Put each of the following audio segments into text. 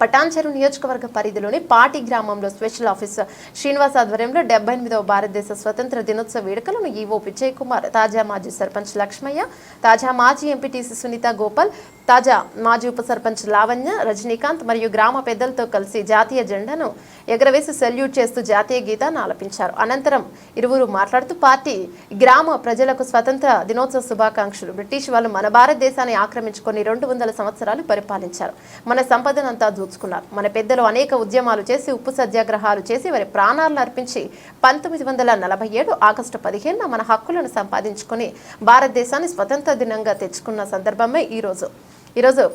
పటాన్చెరు నియోజకవర్గ పరిధిలోని పాటి గ్రామంలో స్పెషల్ ఆఫీసర్ శ్రీనివాస్ ఆధ్వర్యంలో 78వ భారతదేశ స్వతంత్ర దినోత్సవ వేడుకలను ఈవో విజయ్ కుమార్, తాజా మాజీ సర్పంచ్ లక్ష్మయ్య, తాజా మాజీ ఎంపీటీసీ సునీత గోపాల్, తాజా మాజీ ఉప సర్పంచ్ లావణ్య, రజనీకాంత్ మరియు గ్రామ పెద్దలతో కలిసి జాతీయ జెండాను ఎగరవేసి సెల్యూట్ చేస్తూ జాతీయ గీతాన్ని ఆలపించారు. అనంతరం ఇరువురు మాట్లాడుతూ పార్టీ గ్రామ ప్రజలకు స్వతంత్ర దినోత్సవ శుభాకాంక్షలు. బ్రిటిష్ వాళ్ళు మన భారతదేశాన్ని ఆక్రమించుకొని 200 సంవత్సరాలు పరిపాలించారు. మన సంపదనంతా దోచుకున్నారు. మన పెద్దలు అనేక ఉద్యమాలు చేసి ఉప్పు సత్యాగ్రహాలు చేసి వారి ప్రాణాలను అర్పించి 1947 ఆగస్టు 15న మన హక్కులను సంపాదించుకొని భారతదేశాన్ని స్వతంత్ర దినంగా తెచ్చుకున్న సందర్భమే ఈరోజు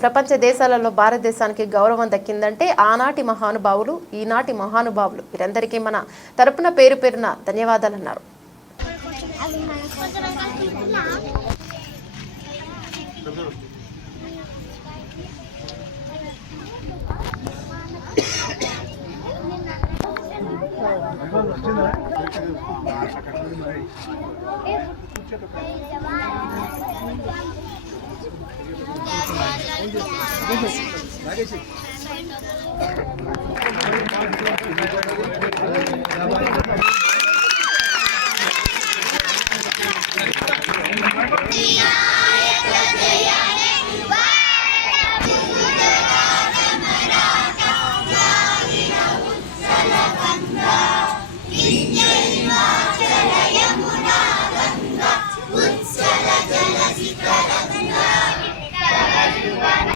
ప్రపంచ దేశాలలో భారతదేశానికి గౌరవం దక్కిందంటే ఆనాటి మహానుభావులు, ఈనాటి మహానుభావులు వీరందరికీ మన తరపున పేరు పేరున ధన్యవాదాలన్నారు.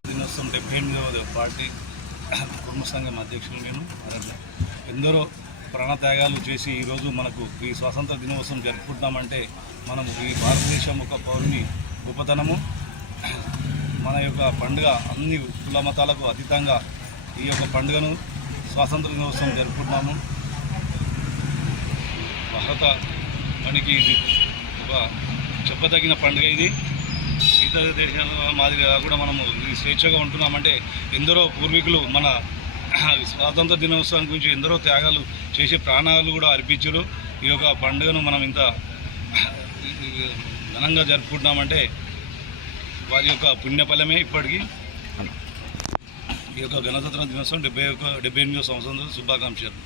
దినోత్సవం 78వ పార్టీ కుటుంబ సంఘం అధ్యక్షులు నేను. ఎందరో ప్రాణత్యాగాలు చేసి ఈరోజు మనకు ఈ స్వాతంత్ర దినోత్సవం జరుపుకుంటున్నామంటే మనము ఈ భారతదేశం ఒక పౌరుని గొప్పతనము. మన యొక్క పండుగ అన్ని కుల మతాలకు అతీతంగా ఈ యొక్క పండుగను స్వాతంత్ర దినోత్సవం జరుపుకుంటున్నాము. భారత మనకి ఇది ఒక చెప్పదగిన పండుగ. ఇది ఇతర దేశాల మాదిరిగా కూడా మనము స్వేచ్ఛగా ఉంటున్నామంటే ఎందరో పూర్వీకులు మన స్వాతంత్ర దినోత్సవం గురించి ఎందరో త్యాగాలు చేసి ప్రాణాలు కూడా అర్పించారు. ఈ యొక్క పండుగను మనం ఇంత ఘనంగా జరుపుకుంటున్నామంటే వారి యొక్క పుణ్యఫలమే. ఇప్పటికీ ఈ యొక్క గణతంత్ర దినోత్సవం 78వ సంవత్సరం శుభాకాంక్షలు.